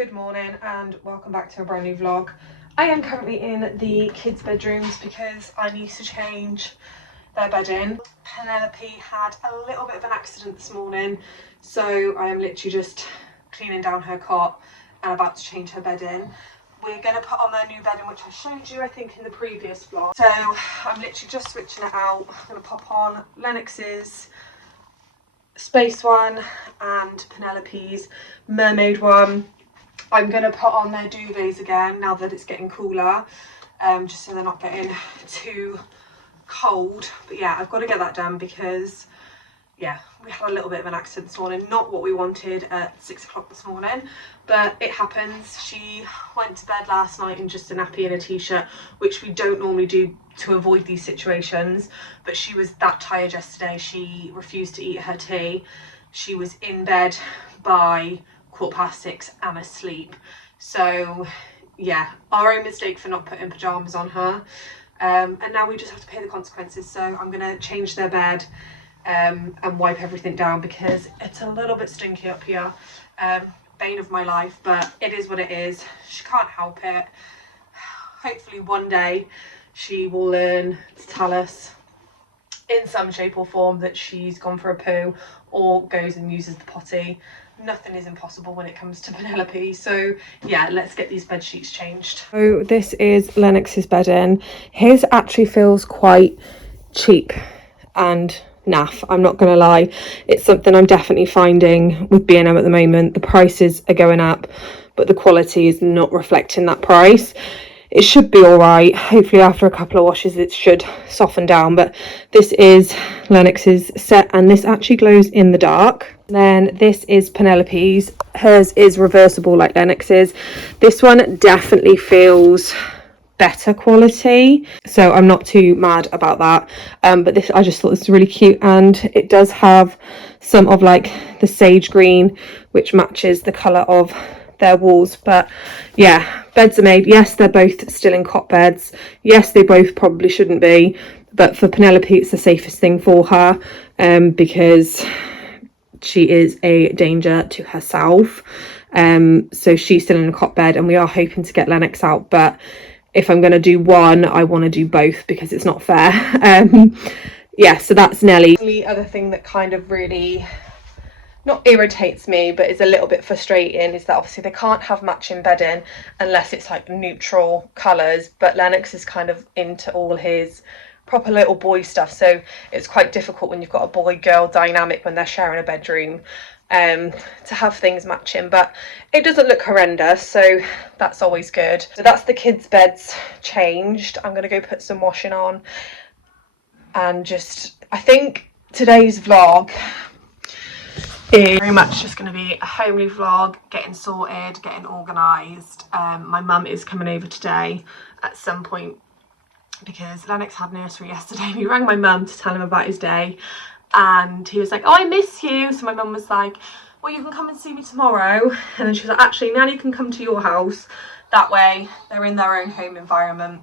Good morning and welcome back to a brand new vlog. I am currently in the kids' bedrooms because I need to change their bedding. Penelope had a little bit of an accident this morning, so I am literally just cleaning down her cot and about to change her bedding. We're going to put on their new bedding, which I showed you I think in the previous vlog. So I'm literally just switching it out. I'm going to pop on Lennox's space one and Penelope's mermaid one. I'm going to put on their duvets again now that it's getting cooler, just so they're not getting too cold. But yeah, I've got to get that done because, yeah, we had a little bit of an accident this morning. Not what we wanted at 6 o'clock this morning, but it happens. She went to bed last night in just a nappy and a t-shirt, which we don't normally do to avoid these situations. But she was that tired yesterday. She refused to eat her tea. She was in bed by 6:15 and asleep. So yeah, our own mistake for not putting pajamas on her, and now we just have to pay the consequences. So I'm gonna change their bed and wipe everything down because it's a little bit stinky up here. Bane of my life, but it is what it is. She can't help it. Hopefully one day she will learn to tell us in some shape or form that she's gone for a poo or goes and uses the potty. Nothing is impossible when it comes to Penelope. So yeah, let's get these bed sheets changed. So this is Lennox's bedding. His actually feels quite cheap and naff, I'm not gonna lie. It's something I'm definitely finding with B&M at the moment. The prices are going up, but the quality is not reflecting that price. It should be all right. Hopefully after a couple of washes it should soften down. But this is Lennox's set, and this actually glows in the dark. Then this is Penelope's. Hers is reversible like Lennox's. This one definitely feels better quality, so I'm not too mad about that. But this, I just thought this was really cute, and it does have some of like the sage green, which matches the colour of their walls. But yeah, beds are made. Yes, they're both still in cot beds. Yes, they both probably shouldn't be, but for Penelope it's the safest thing for her, because she is a danger to herself. So she's still in a cot bed, and we are hoping to get Lennox out, but if I'm going to do one, I want to do both because it's not fair. Yeah, so that's Nelly. The only other thing that kind of really not irritates me but is a little bit frustrating is that obviously they can't have matching bedding unless it's like neutral colours, but Lennox is kind of into all his proper little boy stuff, so it's quite difficult when you've got a boy girl dynamic when they're sharing a bedroom, to have things matching. But it doesn't look horrendous, so that's always good. So that's the kids' beds changed. I'm gonna go put some washing on, and just, I think today's vlog is very much just going to be a homely vlog, getting sorted, getting organised. My mum is coming over today at some point because Lennox had nursery yesterday. We rang my mum to tell him about his day, and he was like, oh, I miss you. So my mum was like, well, you can come and see me tomorrow. And then she was like, actually, Nanny can come to your house. That way they're in their own home environment.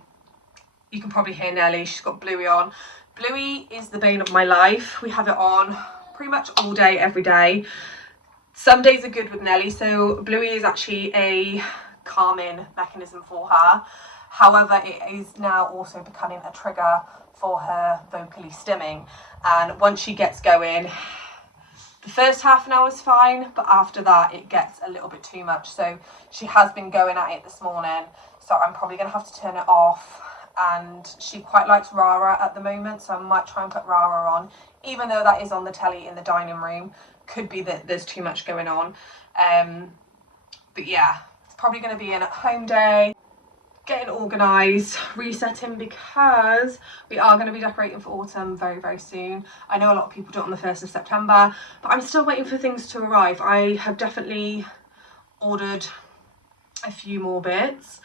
You can probably hear Nelly, she's got Bluey on. Bluey is the bane of my life. We have it on pretty much all day, every day. Some days are good with Nelly, so Bluey is actually a calming mechanism for her. However, it is now also becoming a trigger for her vocally stimming, and once she gets going, the first half an hour is fine, but after that it gets a little bit too much. So she has been going at it this morning, so I'm probably going to have to turn it off. And she quite likes Rara at the moment, so I might try and put Rara on, even though that is on the telly in the dining room. Could be that there's too much going on, but yeah, it's probably going to be an at-home day, getting organised, resetting, because we are going to be decorating for autumn very, very soon. I know a lot of people do it on the 1st of September, but I'm still waiting for things to arrive. I have definitely ordered a few more bits,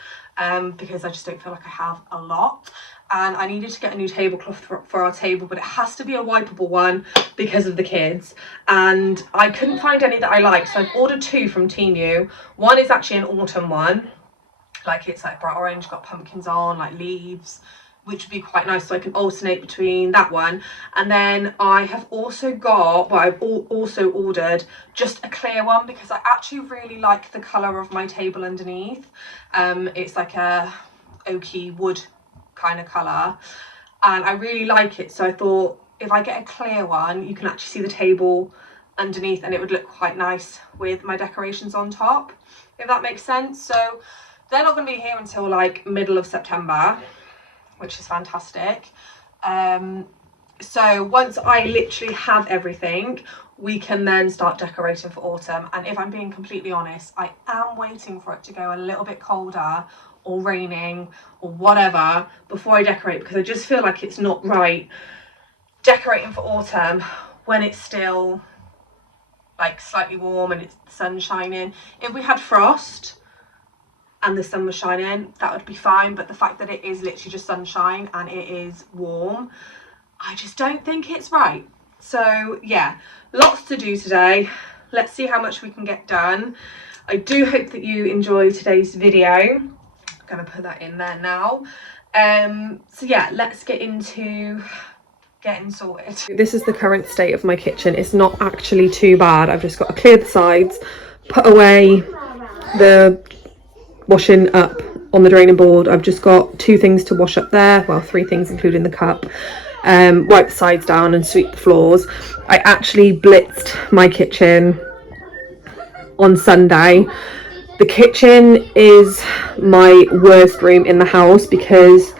because I just don't feel like I have a lot, and I needed to get a new tablecloth for our table, but it has to be a wipeable one because of the kids, and I couldn't find any that I like, so I've ordered 2 from Temu. One is actually an autumn one, like it's like bright orange, got pumpkins on, like leaves, which would be quite nice, so I can alternate between that one. And then I have also got, well, I've also ordered just a clear one because I actually really like the colour of my table underneath. It's like a oaky wood kind of colour, and I really like it, so I thought if I get a clear one you can actually see the table underneath and it would look quite nice with my decorations on top, if that makes sense. So they're not going to be here until like middle of September, which is fantastic. So once I literally have everything, we can then start decorating for autumn. And if I'm being completely honest, I am waiting for it to go a little bit colder or raining or whatever before I decorate, because I just feel like it's not right decorating for autumn when it's still like slightly warm and it's the sun shining. If we had frost and the sun was shining, that would be fine, but the fact that it is literally just sunshine and it is warm, I just don't think it's right. So yeah, lots to do today. Let's see how much we can get done. I do hope that you enjoy today's video. I'm gonna put that in there now. So yeah, let's get into getting sorted. This is the current state of my kitchen. It's not actually too bad. I've just got to clear the sides, put away the washing up on the draining board. I've just got 2 things to wash up there, well 3 things including the cup. Wipe the sides down and sweep the floors. I actually blitzed my kitchen on Sunday. The kitchen is my worst room in the house because,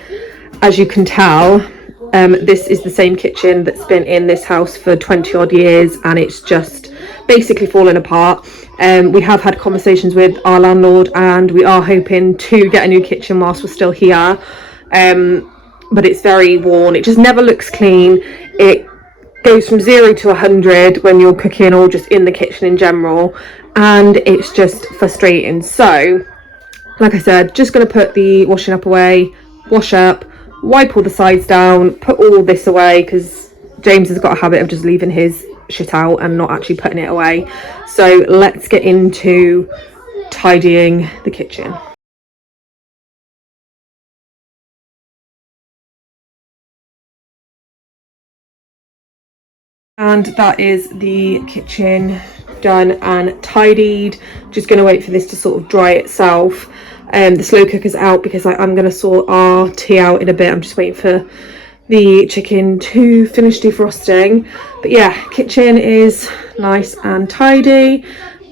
as you can tell, this is the same kitchen that's been in this house for 20 odd years and it's just basically falling apart. We have had conversations with our landlord and we are hoping to get a new kitchen whilst we're still here, but it's very worn. It just never looks clean. It goes from 0 to 100 when you're cooking or just in the kitchen in general, and it's just frustrating. So like I said, just going to put the washing up away, wash up, wipe all the sides down, put all this away because James has got a habit of just leaving his shit out and not actually putting it away. So let's get into tidying the kitchen. And that is the kitchen done and tidied. Just going to wait for this to sort of dry itself. The slow cooker's out because I'm going to sort our tea out in a bit. I'm just waiting for the chicken to finish defrosting. But yeah, kitchen is nice and tidy,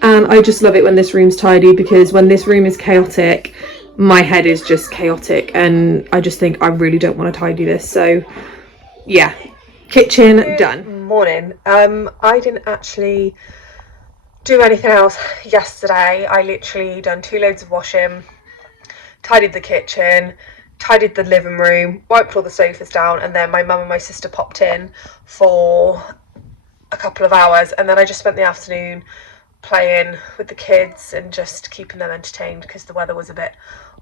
and I just love it when this room's tidy, because when this room is chaotic, my head is just chaotic and I just think I really don't want to tidy this. So yeah, kitchen done. Morning. I didn't actually do anything else yesterday. I literally done 2 loads of washing, tidied the kitchen, tidied the living room, wiped all the sofas down, and then my mum and my sister popped in for a couple of hours, and then I just spent the afternoon playing with the kids and just keeping them entertained because the weather was a bit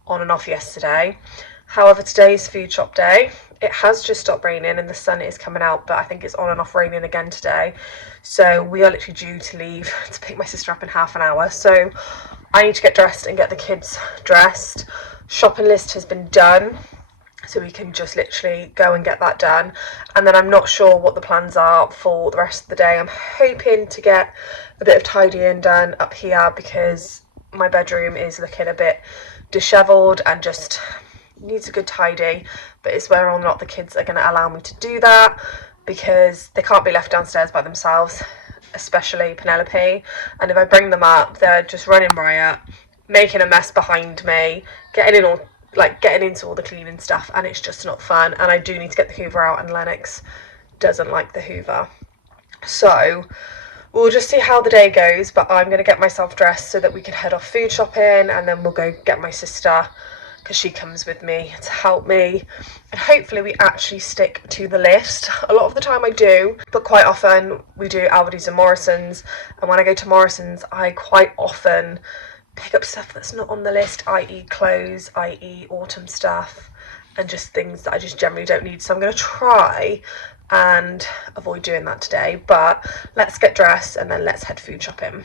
on and off yesterday. However, today is food shop day. It has just stopped raining and the sun is coming out, but I think it's on and off raining again today. So we are literally due to leave to pick my sister up in half an hour. So I need to get dressed and get the kids dressed. Shopping list has been done, so we can just literally go and get that done. And then I'm not sure what the plans are for the rest of the day. I'm hoping to get a bit of tidying done up here because my bedroom is looking a bit dishevelled and just needs a good tidy, but it's whether or not the kids are going to allow me to do that, because they can't be left downstairs by themselves, especially Penelope, and if I bring them up they're just running riot, making a mess behind me, getting into all the cleaning stuff, and it's just not fun. And I do need to get the Hoover out, and Lennox doesn't like the Hoover. So we'll just see how the day goes, but I'm going to get myself dressed so that we can head off food shopping, and then we'll go get my sister because she comes with me to help me, and hopefully we actually stick to the list. A lot of the time I do, but quite often we do Aldi's and Morrison's, and when I go to Morrison's I quite often pick up stuff that's not on the list, i.e. clothes, i.e. autumn stuff, and just things that I just generally don't need. So I'm going to try and avoid doing that today, but let's get dressed and then let's head food shopping.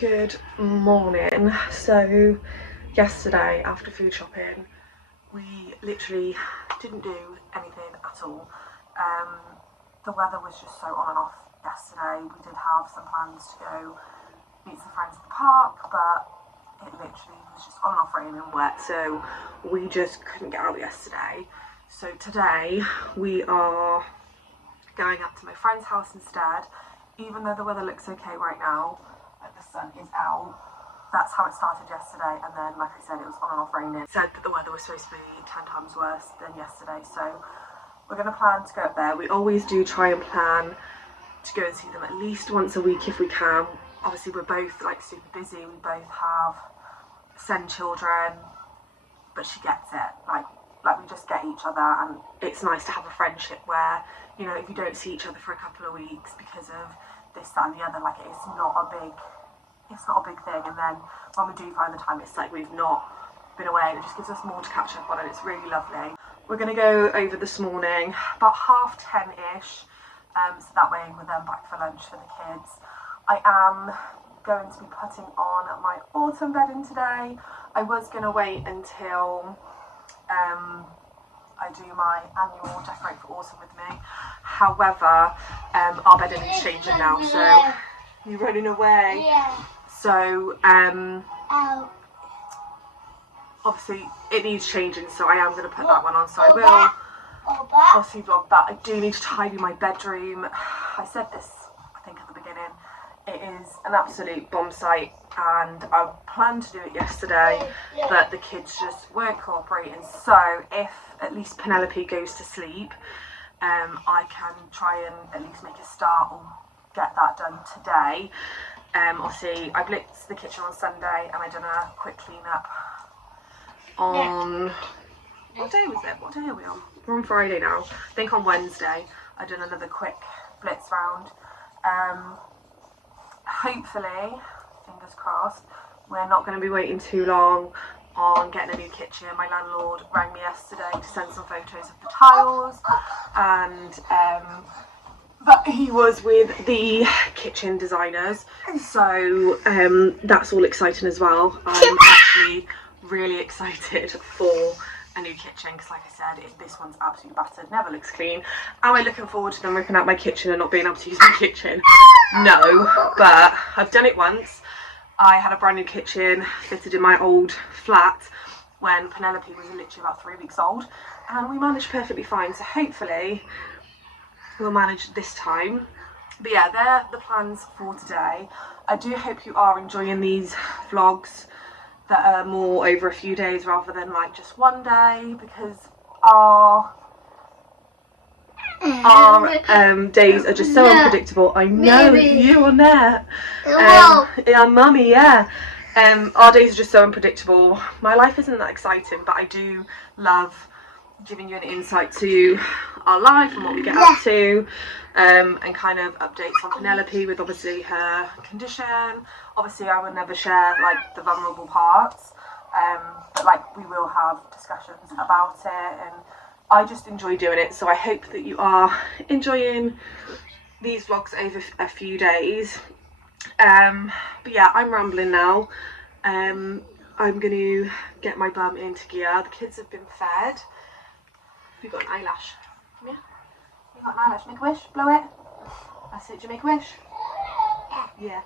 Good morning. So yesterday after food shopping we literally didn't do anything at all. The weather was just so on and off yesterday. We did have some plans to go meet some friends at the park, but it literally was just on and off, raining and wet, so we just couldn't get out yesterday. So today we are going up to my friend's house instead, even though the weather looks okay right now, like the sun is out. That's how it started yesterday, and then like I said, it was on and off raining. It said that the weather was supposed to be 10 times worse than yesterday, so we're going to plan to go up there. We always do try and plan to go and see them at least once a week if we can. Obviously we're both like super busy, we both have send children, but she gets it, like we just get each other, and it's nice to have a friendship where, you know, if you don't see each other for a couple of weeks because of this, that and the other, like it's not a big thing, and then when we do find the time, it's like we've not been away, and it just gives us more to catch up on, and it's really lovely. We're going to go over this morning about 10:30ish, so that way we're then back for lunch for the kids. I am going to be putting on my autumn bedding today. I was going to wait until I do my annual decorate for autumn with me. However, our bedding is changing now, so you're running away. Yeah. So obviously it needs changing, so I am going to put that one on. So I will obviously vlog that. I do need to tidy my bedroom. I said this I think at the beginning. It is an absolute bomb site, and I planned to do it yesterday, but the kids just weren't cooperating. So if at least Penelope goes to sleep, I can try and at least make a start or get that done today. Obviously I blitzed the kitchen on Sunday, and I done a quick clean up on, what day was it? What day are we on? We're on Friday now. I think on Wednesday I done another quick blitz round. Hopefully, fingers crossed, we're not going to be waiting too long on getting a new kitchen. My landlord rang me yesterday to send some photos of the tiles, and but he was with the kitchen designers, so that's all exciting as well. I'm actually really excited for a new kitchen, because like I said, this one's absolutely battered, never looks clean. Am I looking forward to them ripping out my kitchen and not being able to use my kitchen? No, but I've done it once. I had a brand new kitchen fitted in my old flat when Penelope was literally about 3 weeks old, and we managed perfectly fine, so hopefully we'll manage this time. But yeah, they're the plans for today. I do hope you are enjoying these vlogs that are more over a few days rather than like just one day, because our days are just so unpredictable. I know you on there. Yeah, mummy, yeah. Our days are just so unpredictable. My life isn't that exciting, but I do love giving you an insight to our life and what we get up to, and kind of updates on Penelope with obviously her condition. Obviously I would never share like the vulnerable parts, but like we will have discussions about it, and I just enjoy doing it, so I hope that you are enjoying these vlogs over a few days. But yeah, I'm rambling now. I'm going to get my bum into gear. The kids have been fed. We've got an eyelash. Come here. You got an eyelash. Make a wish. Blow it. That's it. Do you make a wish? Yeah.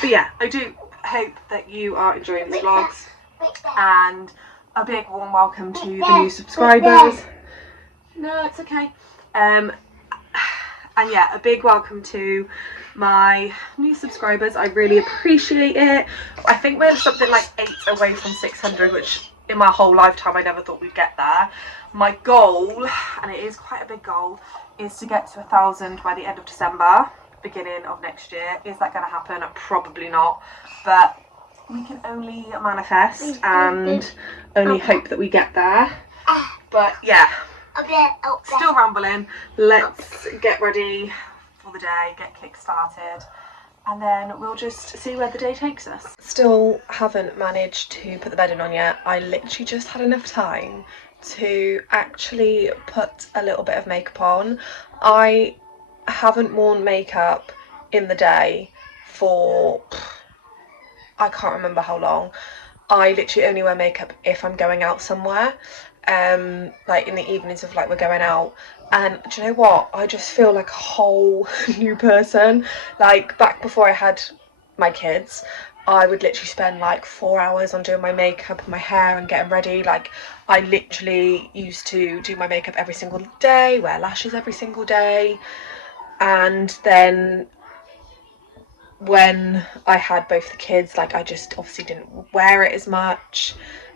But yeah, I do hope that you are enjoying these vlogs, and a big warm welcome to the new subscribers. No, it's okay. And yeah, a big welcome to my new subscribers. I really appreciate it. I think we're something like 8 away from 600, which in my whole lifetime I never thought we'd get there. My goal, and it is quite a big goal, is to get to 1,000 by the end of December, beginning of next year. Is that going to happen? Probably not, but we can only manifest and only hope that we get there. But yeah, still rambling. Let's get ready for the day, get kick started, and then we'll just see where the day takes us. Still haven't managed to put the bedding on yet. I literally just had enough time to actually put a little bit of makeup on. I haven't worn makeup in the day for, I can't remember how long. I literally only wear makeup if I'm going out somewhere, like in the evenings of like we're going out. And do you know what? I just feel like a whole new person. Like back before I had my kids, I would literally spend like 4 hours on doing my makeup and my hair and getting ready. Like I literally used to do my makeup every single day, wear lashes every single day, and then when I had both the kids, like I just obviously didn't wear it as much,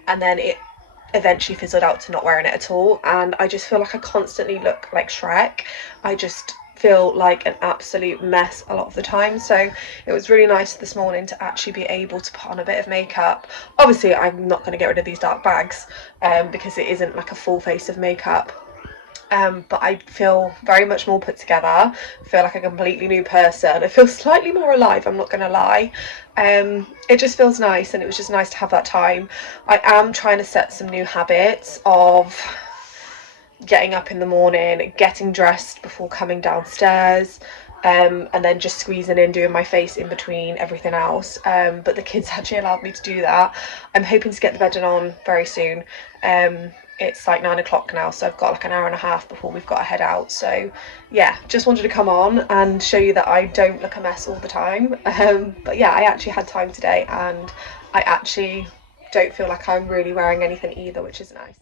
and then it eventually fizzled out to not wearing it at all, and I just feel like I constantly look like Shrek. I just feel like an absolute mess a lot of the time, so it was really nice this morning to actually be able to put on a bit of makeup. Obviously I'm not going to get rid of these dark bags because it isn't like a full face of makeup. But I feel very much more put together. I feel like a completely new person. I feel slightly more alive, I'm not going to lie. It just feels nice, and it was just nice to have that time. I am trying to set some new habits of getting up in the morning, getting dressed before coming downstairs, and then just squeezing in, doing my face in between everything else. But the kids actually allowed me to do that. I'm hoping to get the bedding on very soon. It's like 9 o'clock now, so I've got like an hour and a half before we've got to head out. So yeah, just wanted to come on and show you that I don't look a mess all the time. But yeah, I actually had time today, and I actually don't feel like I'm really wearing anything either, which is nice.